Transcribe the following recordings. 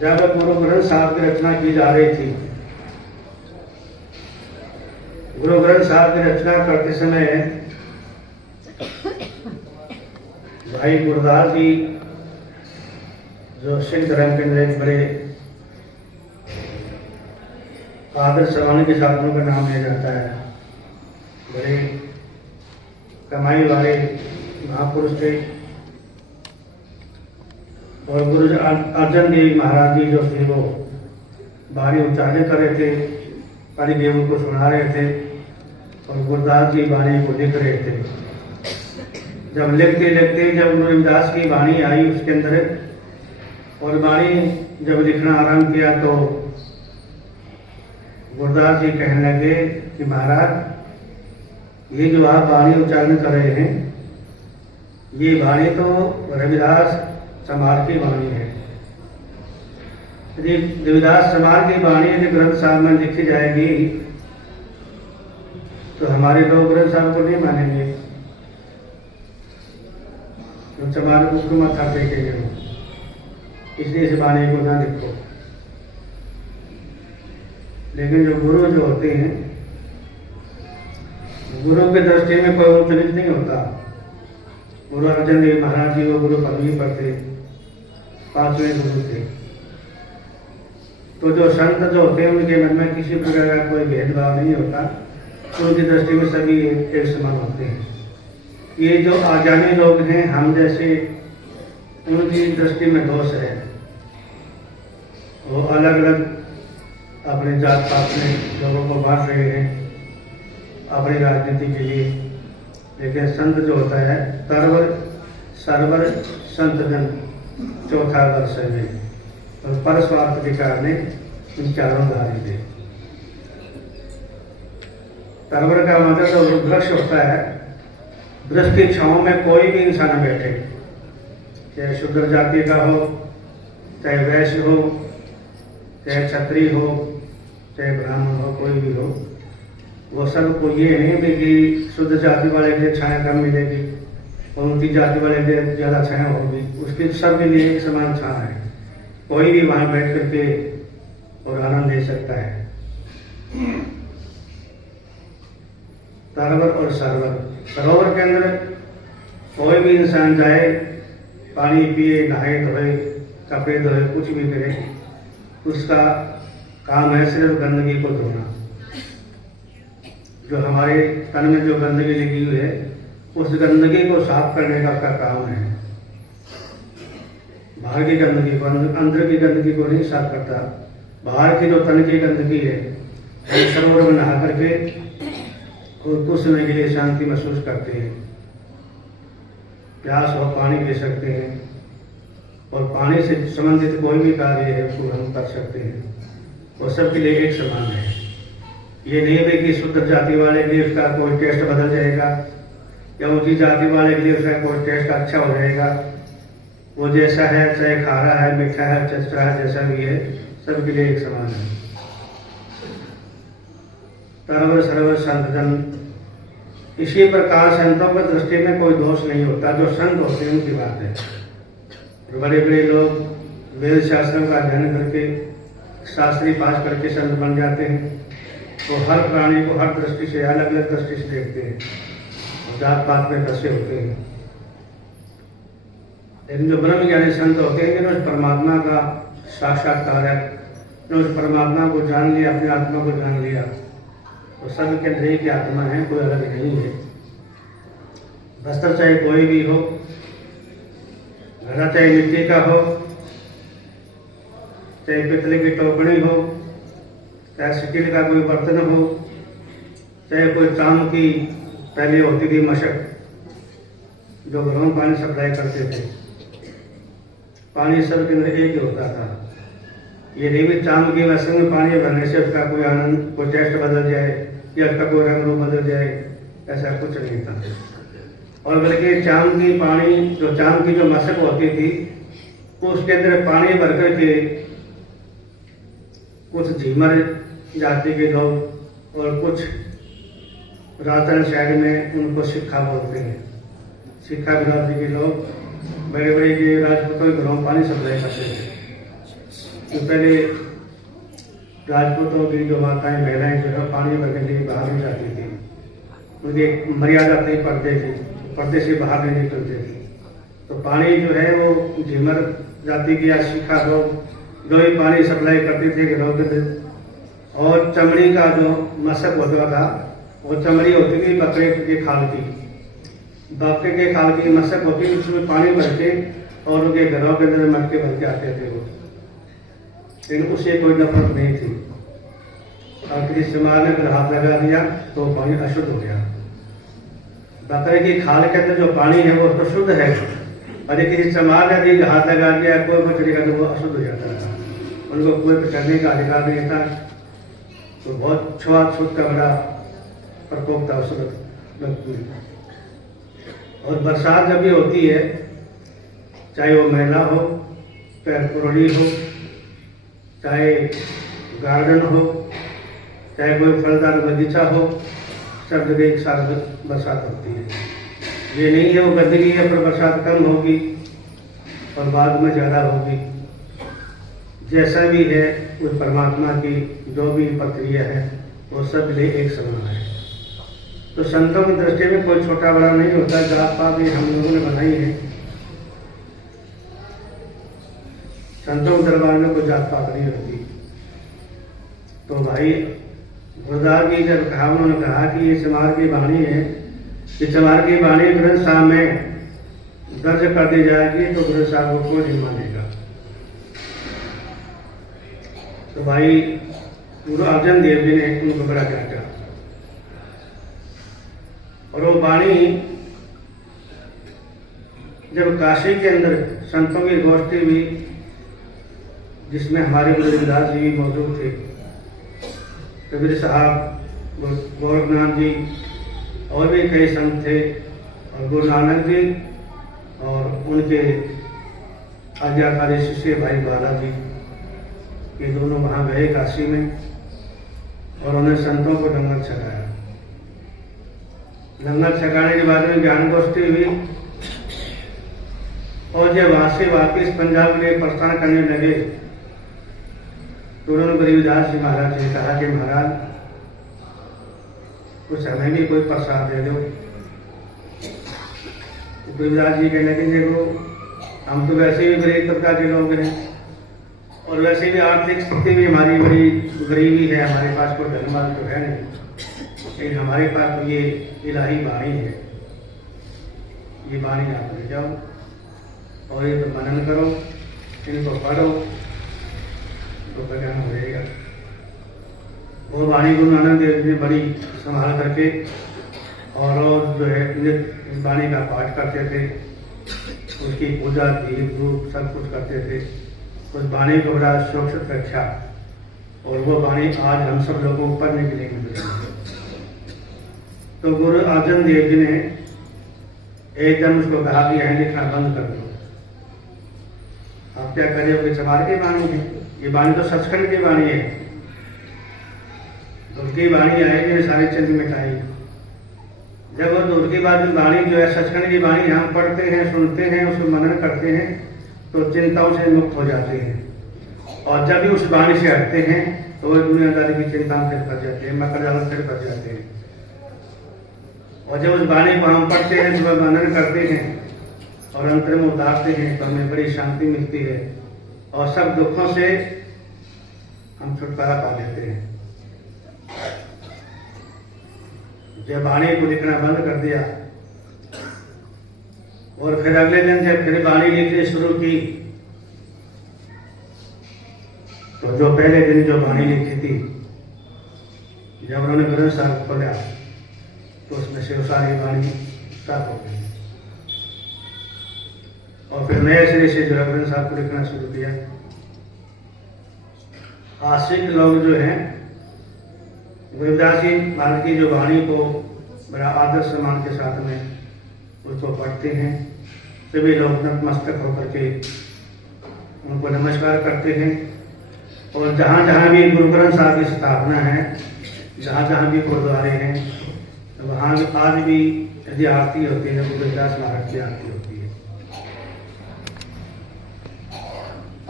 जब गुरु ग्रंथ साहब की रचना की जा रही थी, गुरु ग्रंथ साहब की रचना करते समय भाई गुरदास जी जो सिख धर्म के अंदर एक बड़े आदर सम्मान के साथ उनका नाम लिया जाता है, बड़े कमाई वाले महापुरुष थे। और गुरु अर्जन देव महाराज जी जो थे वो बाणी उच्चारण कर रहे थे, काली देवों को सुना रहे थे और गुरदास जी बाणी को लिख रहे थे। जब लिखते लिखते जब गुरु रविदास की बाणी आई उसके अंदर और बाणी जब लिखना आरंभ किया तो गुरदास जी कहने लगे कि महाराज ये जो आप बाणी उच्चारण कर रहे हैं ये बाणी तो रविदास समाज की बाणी है। यदि रविदास समाज की बाणी यदि ग्रंथ साहब में लिखी जाएगी तो हमारे लोग ग्रंथ साहब को नहीं मानेंगे, तो समाज उसको माथा टेकेंगे, इसलिए इस बाणी को ना लिखो। लेकिन जो गुरु जो होते हैं, गुरु की दृष्टि में कोई ऊंच नीच नहीं होता। गुरु अर्जन देव महाराज जी वो गुरु पदवी पर थे, 5वें गुरु थे। तो जो संत जो होते हैं उनके मन में किसी प्रकार का कोई भेदभाव नहीं होता, उनकी दृष्टि में सभी एक समान होते हैं। ये जो आजानी लोग हैं हम जैसे, उनकी दृष्टि में दोष है, वो अलग अलग अपने जात पात में लोगों को बांट रहे हैं अपनी राजनीति के लिए। लेकिन संत जो होता है तरवर सरवर संत जन चौथा वर्ष में और पर स्वार्थ के कारण इन चारों धारी थे। तरवर का मतलब तो वृक्ष होता है, वृक्ष की छांव में कोई भी इंसान बैठे, चाहे शूद्र जाति का हो, चाहे वैश्य हो, चाहे क्षत्रिय हो, चाहे ब्राह्मण हो, कोई भी हो, वो सबको ये नहीं कि शुद्ध जाति वाले के लिए छाया कम मिलेगी और ऊंची जाति वाले के लिए ज्यादा छाया होगी, उसके सबके लिए एक समान छाया है। कोई भी वहां बैठ करके और आनंद ले सकता है। तरवर और सरवर, सरोवर के अंदर कोई भी इंसान जाए, पानी पिए, नहाए धोए, कपड़े धोए, कुछ भी करे, उसका काम है सिर्फ गंदगी को धोना। जो हमारे तन में जो गंदगी लगी हुई है उस गंदगी को साफ करने का उसका काम है। बाहर की गंदगी को, अंदर की गंदगी को नहीं साफ करता। बाहर की जो तन की गंदगी है, हम सरोवर में नहा करके और कुछ समय के लिए शांति महसूस करते हैं। प्यास हो पानी पी सकते हैं और पानी से संबंधित कोई भी कार्य है उसको हम कर सकते हैं, वो सबके लिए एक समान है। ये नहीं है कि शुद्ध जाति वाले के लिए उसका कोई टेस्ट बदल जाएगा या ऊंची जाति वाले के लिए उसका कोई टेस्ट अच्छा हो जाएगा। वो जैसा है, चाहे खारा है, मीठा है, चचरा है, जैसा भी है, सबके लिए एक समान है। तरवर सरवर संत जन, इसी प्रकार संतों की दृष्टि में कोई दोष नहीं होता। जो संत होते हैं उनकी बात है। बड़े बड़े लोग वेद शास्त्रों का अध्ययन करके शास्त्री पास करके संत बन जाते हैं, तो हर प्राणी को हर दृष्टि से अलग अलग दृष्टि से देखते हैं, जात पात में फंसे होते हैं। लेकिन जो ब्रह्म ज्ञानी संत होते हैं जिन्होंने परमात्मा का साक्षात्कार है, जिन्होंने परमात्मा को जान लिया, अपनी आत्मा को जान लिया, तो सब के अंदर की आत्मा है, कोई अलग नहीं है। वस्त्र चाहे कोई भी हो, घड़ा चाहे मिट्टी का हो, चाहे पितले की टोकरी हो, चाहे स्टील का कोई बर्तन हो, चाहे कोई चांद की पहले होती थी मशक जो घरों में पानी सप्लाई करते थे, पानी सब के अंदर एक ही होता था। ये नहीं भी चांद की वैसे में पानी भरने से उसका कोई आनंद, कोई टेस्ट बदल जाए या उसका कोई रंग रूप बदल जाए, ऐसा कुछ नहीं था। और बल्कि चांद की पानी, जो चांद की जो मशक होती थी, उसके अंदर पानी भर करके कुछ झीमर जाति के लोग और कुछ राजस्थान साइड में उनको सिक्खा बोलते हैं, सिक्खा बिरादरी के लोग बड़े बड़े के राजपूतों के घरों में पानी सप्लाई करते थे। तो पहले राजपूतों की जो माताएं महिलाएं जो है पानी भरने के लिए बाहर नहीं जाती थी, उनकी एक मर्यादा थी, पर्दे की, पर्दे से बाहर नहीं निकलते थे। तो पानी जो है वो झिमर जाति की या शिखा लोग जो भी पानी सप्लाई करते थे गिरोह के थे। और चमड़ी का जो मशक होता था वो चमड़ी होती थी बकरे के खाल की, बकरे के खाल की मशक होती थी, उसमें पानी भर के और उनके घरों के अंदर मटके भर के आते थे वो, लेकिन उससे कोई नफरत नहीं थी। और किसी समाज ने अगर हाथ लगा दिया तो पानी अशुद्ध हो गया। बकरे की खाल के अंदर जो पानी है वो तो शुद्ध है, और किसी समाज ने यदि हाथ लगा दिया कोई तरीका तो वो अशुद्ध हो जाता था, उनको कोई पकड़ने का अधिकार नहीं था। तो बहुत छुआछूत का बड़ा प्रकोप था उस वक्त। और बरसात जब भी होती है, चाहे वो मेला हो, चाहे पुरड़ी हो, चाहे गार्डन हो, चाहे कोई फलदार बगीचा हो, सब जगह एक साथ बरसात होती है। ये नहीं है वो गंदगी है, पर बरसात कम होगी और बाद में ज़्यादा होगी। जैसा भी है वो परमात्मा की जो भी प्रक्रिया है वो सब लिए एक समान है। तो संतों की दृष्टि में कोई छोटा बड़ा नहीं होता, जात पात भी हम लोगों ने बनाई है। संतों के दरबार में कोई जात पात नहीं होती। तो भाई गुरुदास जी जब कहा, उन्होंने कहा कि ये चमार की वाणी है, ये चमार की वाणी ग्रंथ साहब में दर्ज कर दी जाएगी तो गुरु साहब को कोई नहीं मानेगा। तो भाई गुरु अर्जन देव जी ने उनको बड़ा डांटा, और वो वाणी जब काशी के अंदर संतों की गोष्ठी हुई, जिसमें हमारे गुरु रविदास जी मौजूद थे, कबीर साहब, गोरखनाथ जी और भी कई संत थे, और गुरु नानक जी और उनके आज्ञाकारी शिष्य भाई बाला जी, ये दोनों वहां गए काशी में, और उन्हें संतों को लंगर छकाया। लंगर छकाने के बाद में ज्ञान गोष्ठी हुई, और जब वहां से वापिस पंजाब के लिए प्रस्थान करने लगे तो उन्होंने रविदास जी महाराज से कहा कि महाराज कुछ हमें भी कोई प्रसाद दे दो। रविदास जी कहने लगे देखो हम तो वैसे भी गरीब तबका के लोग हैं, और वैसे भी आर्थिक स्थिति भी हमारी बड़ी गरीबी है, हमारे पास कोई धनवान तो है नहीं, लेकिन हमारे पास तो ये इलाही वाणी है, ये वाणी आप ले जाओ और ये तो मनन करो, इनको पढ़ो तो ज्ञान हो जाएगा। वो वाणी गुरु नानक देव जी ने बड़ी संभाल करके और जो है वाणी का पाठ करते थे, उसकी पूजा दीप धूप सब कुछ करते थे। उस वाणी को बड़ा सुरक्षित रखा, और वो वाणी आज हम सब लोगों को पढ़ने के लिए मिल। तो गुरु अर्जन देव जी ने एकदम उसको कहा कि यह लिखना बंद कर दो। आप क्या करिए, चमार की वाणी है, ये वाणी तो सचखंड की वाणी है, दूर की वाणी आएगी ने सारी चंद मिटाई। जब वो दूर की वाणी जो है सचखंड की वाणी हम पढ़ते हैं, सुनते हैं, उसको मनन करते हैं तो चिंताओं से मुक्त हो जाते हैं, और जब भी उस वाणी से हटते हैं तो वो दुनियादारी की चिंताओं से फंस जाते हैं, मकर जाल से फंस जाते हैं। और जब उस वाणी को हम पढ़ते हैं, सुबह मनन करते हैं और अंतर में उतारते हैं तो हमें बड़ी शांति मिलती है, और सब दुखों से हम छुटकारा पा लेते हैं। जब वाणी को लिखना बंद कर दिया और फिर अगले दिन जब फिर वाणी लिखनी शुरू की, तो जो पहले दिन जो वाणी लिखी थी, जब उन्होंने ग्रंथ साहब खोला तो उसमें से सारी वाणी साफ हो गई, और फिर नए सिरे से जो ग्रंथ साहब को लिखना शुरू किया। आशिक लोग जो हैं गुरुदास जी महाराज की जो वाणी को बड़ा आदर सम्मान के साथ में उसको पढ़ते हैं, सभी लोग नतमस्तक होकर के उनको नमस्कार करते हैं। और जहाँ जहाँ भी गुरु ग्रंथ साहब की स्थापना है, जहाँ जहाँ भी गुरुद्वारे हैं, वहाँ आज भी यदि आरती होती है तो गुरुदास महाराज की आरती होती है।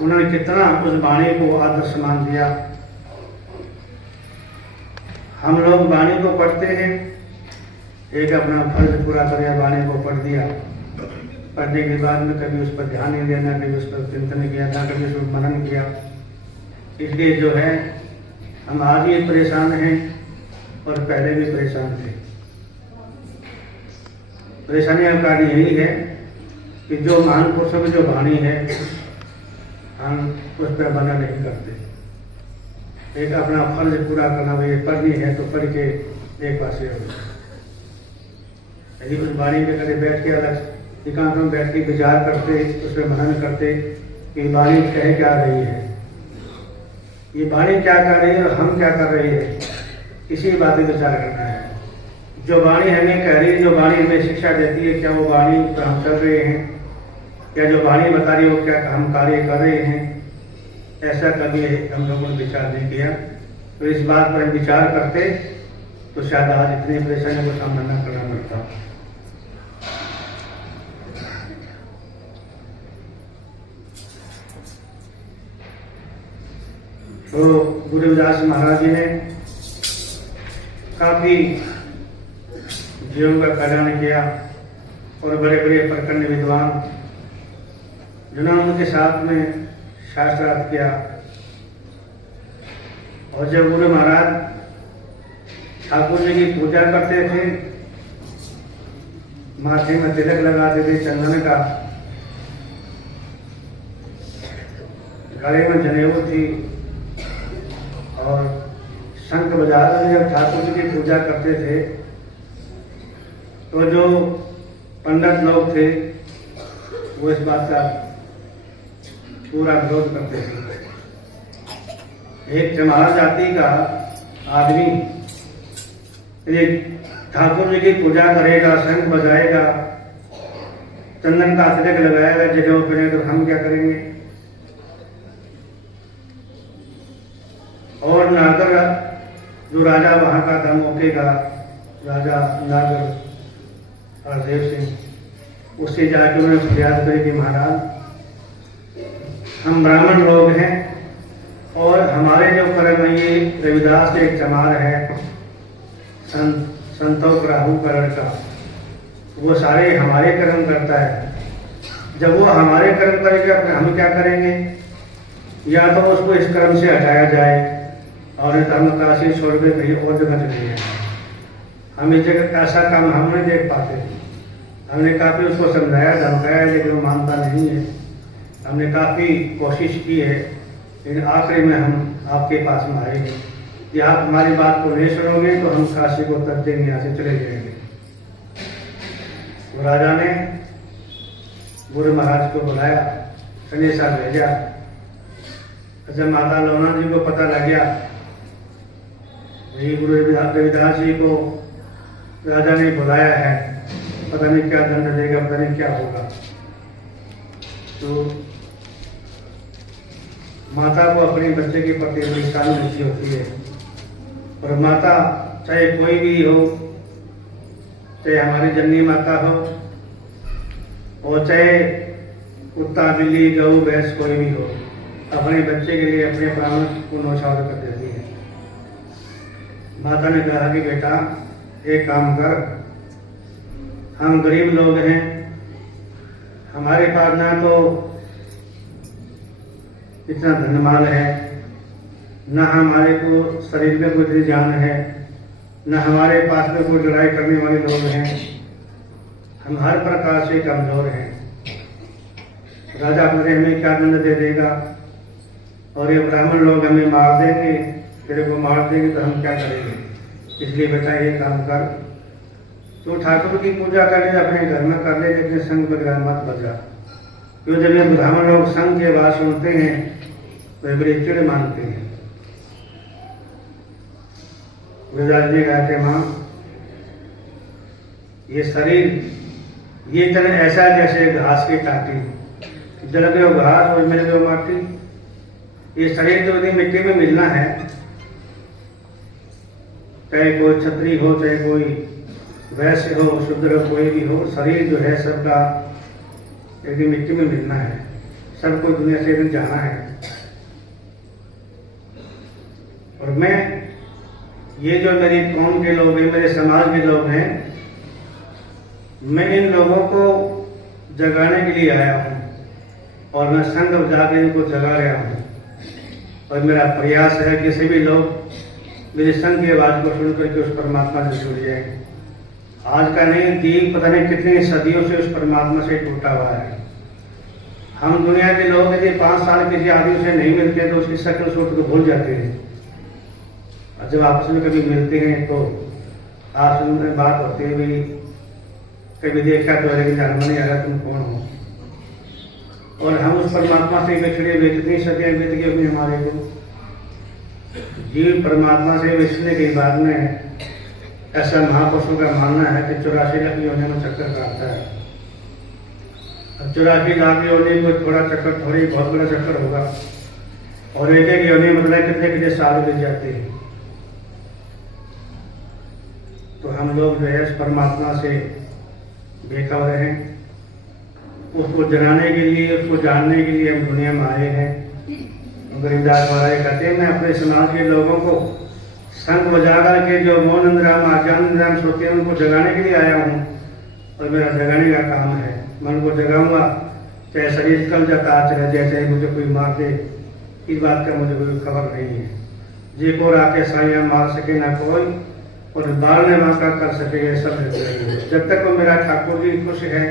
उन्होंने कितना उस वाणी को आदर सम्मान दिया। हम लोग वाणी को पढ़ते हैं, एक अपना फर्ज पूरा करें, वाणी को पढ़ दिया, पढ़ने के बाद में कभी उस पर ध्यान नहीं देना, कभी उस पर चिंतन किया, ना कभी उस पर मनन किया। इसलिए जो है हम आज भी परेशान हैं और पहले भी परेशान थे। परेशानी का कारण यही है कि जो महान पुरुषों की जो वाणी है हम उस पर बना नहीं करते। एक अपना फर्ज पूरा करना, भाई पढ़नी है तो पढ़ के एक पास हो। यदि उस वाणी पे कभी बैठ के अलग एकांत में बैठ के विचार करते, उस पर मनन करते कि वाणी कह क्या रही है, ये वाणी क्या कर रही है और हम क्या कर रहे हैं, इसी बात पर विचार करना है। जो वाणी हमें कह रही है, जो वाणी हमें शिक्षा देती है, क्या वो वाणी पर हम चल रहे हैं, या जो वाणी बता रही है वो क्या हम कार्य कर रहे हैं, ऐसा कभी हम लोगों ने विचार नहीं किया। तो इस बात पर हम विचार करते तो शायद आज इतनी परेशानियों को सामना न करना पड़ता। तो गुरु रविदास महाराज जी ने काफी जीवों का कल्याण किया और बड़े बड़े प्रकरण विद्वान जिन्होंने उनके साथ में शास्त्रार्थ किया। और जब गुरु महाराज ठाकुर जी की पूजा करते थे, माथे में तिलक लगाते थे चंदन का, गले में जनेऊ थी और शंख बजाते जब ठाकुर जी की पूजा करते थे तो जो पंडित लोग थे वो इस बात का पूरा विरोध करते थे। एक चमार जाति का आदमी यदि ठाकुर जी की पूजा करेगा, शंख बजाएगा, चंदन का तिलक लगाएगा, जनेऊ पहने, तो हम क्या करेंगे? और नागर जो राजा वहां का था मौके का, राजा नागर हरदेव सिंह, उससे जाकर उन्होंने फरियाद करी कि महाराज हम ब्राह्मण लोग हैं और हमारे जो कर्म है, ये रविदास एक चमार है संतोष राहु करण का, वो सारे हमारे कर्म करता है। जब वो हमारे कर्म करेगा हम क्या करेंगे? या तो उसको इस कर्म से हटाया जाए और धर्म काशी छोड़ के कहीं और जगह चले जाए। हम इस जगह ऐसा काम हम नहीं देख पाते। हमने काफी उसको समझाया धमकाया, लेकिन वो मानता नहीं है। हमने काफी कोशिश की है, लेकिन आखिरी में हम आपके पास में आएंगे कि आप हमारी बात को नहीं सुनोगे तो हम काशी को तक देंगे, यहाँ से चले जाएंगे। तो राजा ने गुरु महाराज को बुलाया, संदेशा भेजा। जब माता लौना जी को पता लग गया गुरु रविदास जी को राजा ने बुलाया है, पता नहीं क्या दंड देगा, पता नहीं क्या होगा, तो माता को अपने बच्चे के प्रति बड़ी सहानुभूति होती है। और माता चाहे कोई भी हो, चाहे हमारी जननी माता हो और चाहे कुत्ता बिल्ली गऊ भैंस कोई भी हो, अपने बच्चे के लिए अपने प्राण को न्यौछावर कर देती है। माता ने कहा कि बेटा एक काम कर, हम गरीब लोग हैं, हमारे पास ना तो इतना धनमाल है, न हमारे को शरीर में कोई जान है, न हमारे पास में कोई लड़ाई करने वाले लोग हैं, हम हर प्रकार से कमजोर हैं। राजा अपने हमें क्या दंड दे देगा और ये ब्राह्मण लोग हमें मार देंगे, तेरे को मार देंगे तो हम क्या करेंगे? इसलिए बेटा ये काम कर, तो ठाकुर की पूजा कर ले, अपने घर में कर ले, लेकिन संघ वगैरह मत बजा। क्यों? जब ये ब्राह्मण लोग संघ की आवाज सुनते हैं तो बड़े चिड़ मानते हैं। रविदास जी कहते मां, ये शरीर ये तन ऐसा जैसे घास की टाटी, जल गयो घास और मिल गयो माटी। ये शरीर तो यदि मिट्टी में मिलना है, चाहे कोई छत्री हो, चाहे कोई वैश्य हो, शूद्र कोई भी हो, शरीर जो है सबका यदि मिट्टी में मिलना है, सबको दुनिया से दिन जाना है। और मैं ये जो मेरी कौम के लोग हैं, मेरे समाज के लोग हैं, मैं इन लोगों को जगाने के लिए आया हूँ और मैं संग बजा के इनको जगा रहा हूँ। और मेरा प्रयास है कि सभी लोग मेरे संग की आवाज को सुन करके उस परमात्मा से जुड़ जाए। आज का नहीं, दीप पता नहीं कितनी सदियों से उस परमात्मा से टूटा हुआ है। हम दुनिया के लोग यदि 5 साल किसी आदमी से नहीं मिलते तो उसकी शक्ल सूरत को भूल जाते हैं, और जब आपस में कभी मिलते हैं तो आपस में बात होती है, भी कभी देखा तो लेकिन जानना नहीं आ रहा तुम कौन हो। और हम उस परमात्मा से बिछड़े हुए कितनी सदियां बीत गई अपनी हमारे को। जीव परमात्मा से बिछड़ने के बाद में ऐसा महापुरुषों का मानना है कि 84 लाख योनि में चक्कर काटता है। अब 84 लाख योनि में थोड़ा चक्कर, थोड़ी बहुत बड़ा चक्कर होगा, और एक एक योनि मतलब कितने कितने साल बीत जाते हैं। तो हम लोग जो है इस परमात्मा से बेखबर हैं। उसको जनाने के लिए, उसको जानने के लिए हम दुनिया में आए हैं। गरीबदास महाराज कहते हैं, मैं अपने समाज के लोगों को संग बजा के जो मौन इंद्राम आजान इंद्राम सोते हैं उनको जगाने के लिए आया हूँ। और मेरा जगाने का काम है, मैं उनको जगाऊंगा चाहे शरीर कल जाता आज रह जाए, चाहे मुझे कोई मार दे, इस बात का मुझे कोई खबर नहीं है। जे को आके साइया मार सके ना कोई, और बाल ने माँ का कर सके ये सब नहीं। जब तक वो मेरा ठाकुर जी खुश है,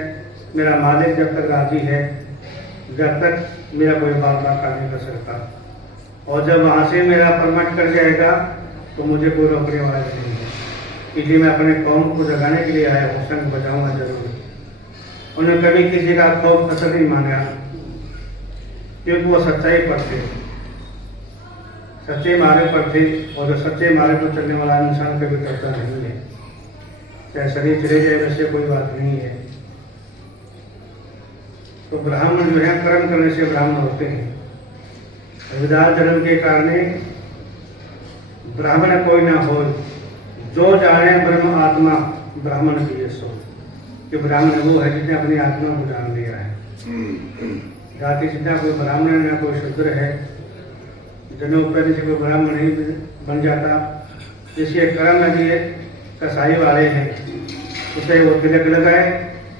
मेरा मालिक जब तक राजी है, जब तक मेरा कोई बाल बाका नहीं कर सकता। और जब वहां से मेरा परमट कर जाएगा तो मुझे कोई रोकने वाला नहीं है। इसलिए मैं अपने कौम को जगाने के लिए आया हूँ, संग बजाऊंगा जरूर। उन्हें कभी किसी का खौफ असर नहीं माना, क्योंकि वो सच्चाई पर थे, सच्चे मार्ग पर थे। और जो सच्चे मार्ग पर चलने वाला इंसान कभी डरता नहीं है, चाहे शरीर चले जाए, वैसे कोई बात नहीं है। तो ब्राह्मण जो है कर्म करने से ब्राह्मण होते हैं। रविदास जन्म के कारण ब्राह्मण कोई ना हो, जो जाने ब्रह्म आत्मा ब्राह्मण की ये सो। कि ब्राह्मण वो है जिसने अपनी आत्मा को जान लिया है। जाति जितना कोई ब्राह्मण ना कोई शूद्र है, जनेऊ पहनने से कोई ब्राह्मण नहीं बन जाता। इसलिए कर्म नदी कसाई वाले हैं, उसे वो तिलक लगाए,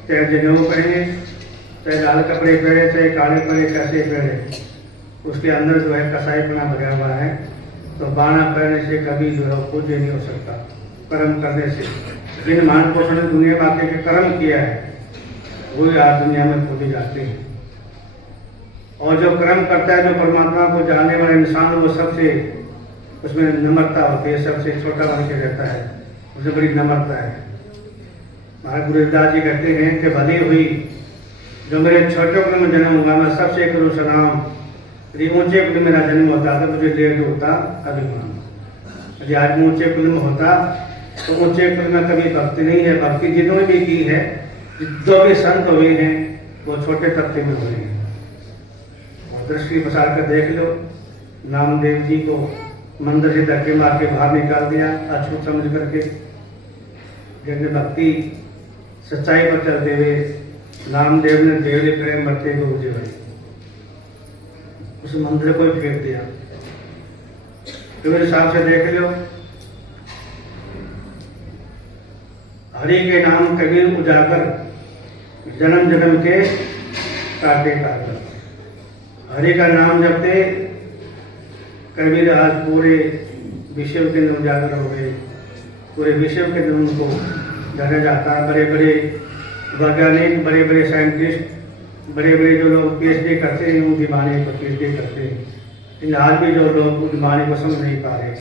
चाहे जनेऊ पहने, चाहे लाल कपड़े पहने, चाहे काले पहने, कैसे पहने, उसके अंदर जो है कसाईपना भरा हुआ है। तो बाणा पहनने से कभी जो है पूज्य नहीं हो सकता। कर्म करने से जिन मान पुरुषों ने दुनिया में आके कर्म किया है वो आज दुनिया में पूजे जाते हैं। और जो कर्म करता है, जो परमात्मा को जानने वाला इंसान, वो सबसे उसमें नम्रता होती है, सबसे छोटा बन के रहता है, उसमें बड़ी नम्रता है। महाराज गुरुदास जी कहते हैं कि भली हुई जो मेरे छोटे कुल में जन्म हुआ, मैं सबसे करूँ सलाम। यदि ऊंचे कुल में मेरा जन्म होता तो मुझे लेट होता अभिमान। यदि आज ऊंचे कुल में होता तो ऊंचे कुल में कभी भक्ति नहीं है। भक्ति जिन्होंने भी की है, जो भी संत हुए हैं, वो छोटे तबके में हुए हैं। और दृष्टि पसार कर देख लो, नामदेव जी को मंदिर से धक्के मार के बाहर निकाल दिया अछूत समझ करके। जिनने भक्ति सच्चाई पर चलते हुए नामदेव ने देवले प्रेम बढ़ते गुरु जी भाई उस मंदिर को ही फेंक दिया। तो मेरे हिसाब से देख लो, हरि के नाम कबीर उजागर, जन्म जन्म के काटे कागर। हरि का नाम जपते कबीर आज पूरे विश्व के अंदर उजागर हो गए। पूरे विश्व के अंदर उनको जाना जाता है। बड़े बड़े वैज्ञानिक, बड़े बड़े साइंटिस्ट, बड़े बड़े जो लोग पीएचडी करते हैं, उनकी वाणी को पीएचडी करते हैं। लेकिन आज भी जो लोग उनकी वाणी को समझ नहीं पा रहे,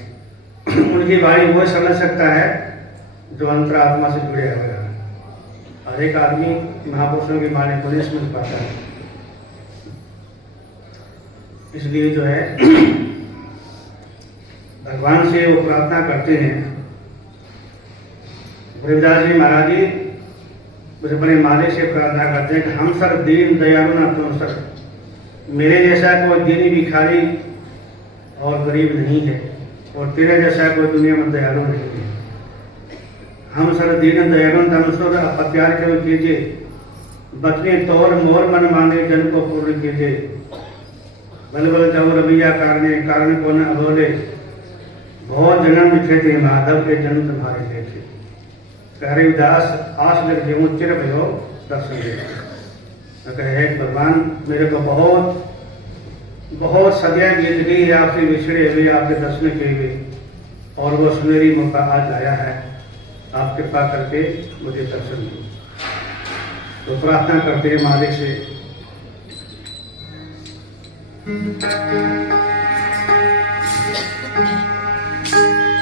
उनकी वाणी वो समझ सकता है जो अंतरात्मा से जुड़े हुए हैं। हर एक आदमी महापुरुषों की वाणी को नहीं समझ पाता है। इसलिए जो है भगवान से वो प्रार्थना करते हैं। गुरुदास जी महाराज जी उस अपने मालिक से प्रार्थना करते हैं कि हम सर दीन दयालु ना तुम सर, मेरे जैसा कोई दीनी भिखारी और गरीब नहीं है, और तेरे जैसा कोई दुनिया में दयालु नहीं है। हम सर दीन दयालु तम सर अपत्यार क्यों कीजिए, बचने तौर मोर मन माने जन को पूर्ण कीजिए। बल बल जाऊ रमैया कारण को न अबोले, बहुत जन्म मिठे थे माधव के जन्म तुम्हारे देखे। कह उदास आस लग जीव चिर भयो दर्शन देखे। कहे भगवान मेरे को बहुत सदियां बीत गई है आपसे विछड़े हुए, आपके दर्शन किए हुए, और वो सुनहरी मौका आज आया है, आप कृपा करके मुझे दर्शन दो। तो प्रार्थना करते हैं मालिक से।